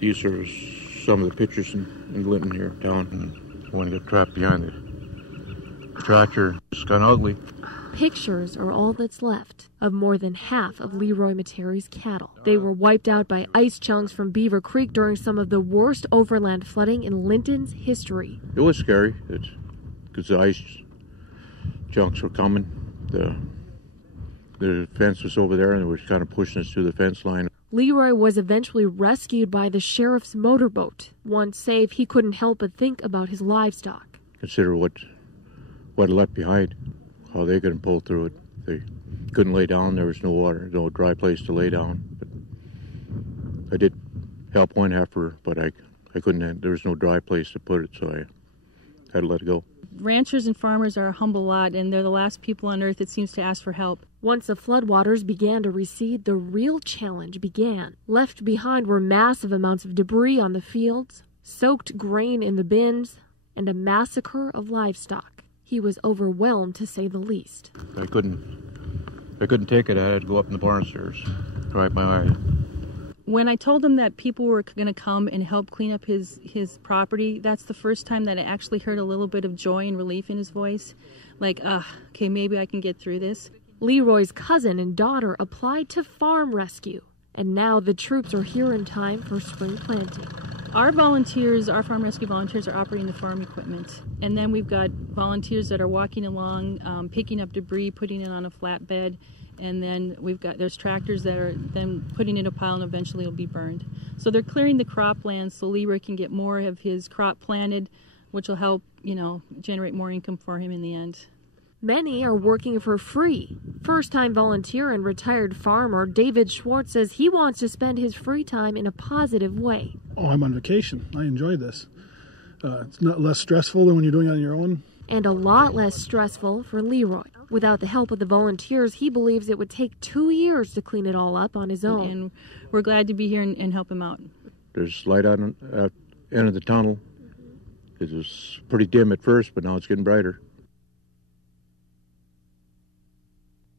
These are some of the pictures in Linton here, down. One got trapped behind the tractor. It's kind of ugly. Pictures are all that's left of more than half of Leroy Materi's cattle. They were wiped out by ice chunks from Beaver Creek during some of the worst overland flooding in Linton's history. It was scary because the ice chunks were coming. The fence was over there and it was kind of pushing us to the fence line. Leroy was eventually rescued by the sheriff's motorboat. Once safe, he couldn't help but think about his livestock. Consider what it left behind, how they couldn't pull through it. They couldn't lay down. There was no water, no dry place to lay down. But I did help one heifer, but I couldn't. There was no dry place to put it, so I had to let it go. Ranchers and farmers are a humble lot, and they're the last people on earth that seems to ask for help. Once the floodwaters began to recede, the real challenge began. Left behind were massive amounts of debris on the fields, soaked grain in the bins, and a massacre of livestock. He was overwhelmed, to say the least. I couldn't take it. I had to go up in the barn stairs, dry my eye. When I told him that people were going to come and help clean up his property, that's the first time that I actually heard a little bit of joy and relief in his voice. Like, okay, maybe I can get through this. Leroy's cousin and daughter applied to farm rescue, and now the troops are here in time for spring planting. Our volunteers, our farm rescue volunteers, are operating the farm equipment. And then we've got volunteers that are walking along, picking up debris, putting it on a flatbed. And then there's tractors that are then putting it in a pile and eventually it'll be burned. So they're clearing the cropland so Leroy can get more of his crop planted, which will help, generate more income for him in the end. Many are working for free. First-time volunteer and retired farmer David Schwartz says he wants to spend his free time in a positive way. Oh, I'm on vacation. I enjoy this. It's not less stressful than when you're doing it on your own. And a lot less stressful for Leroy. Without the help of the volunteers, he believes it would take 2 years to clean it all up on his own. And we're glad to be here and help him out. There's light on the end of the tunnel. It was pretty dim at first, but now it's getting brighter.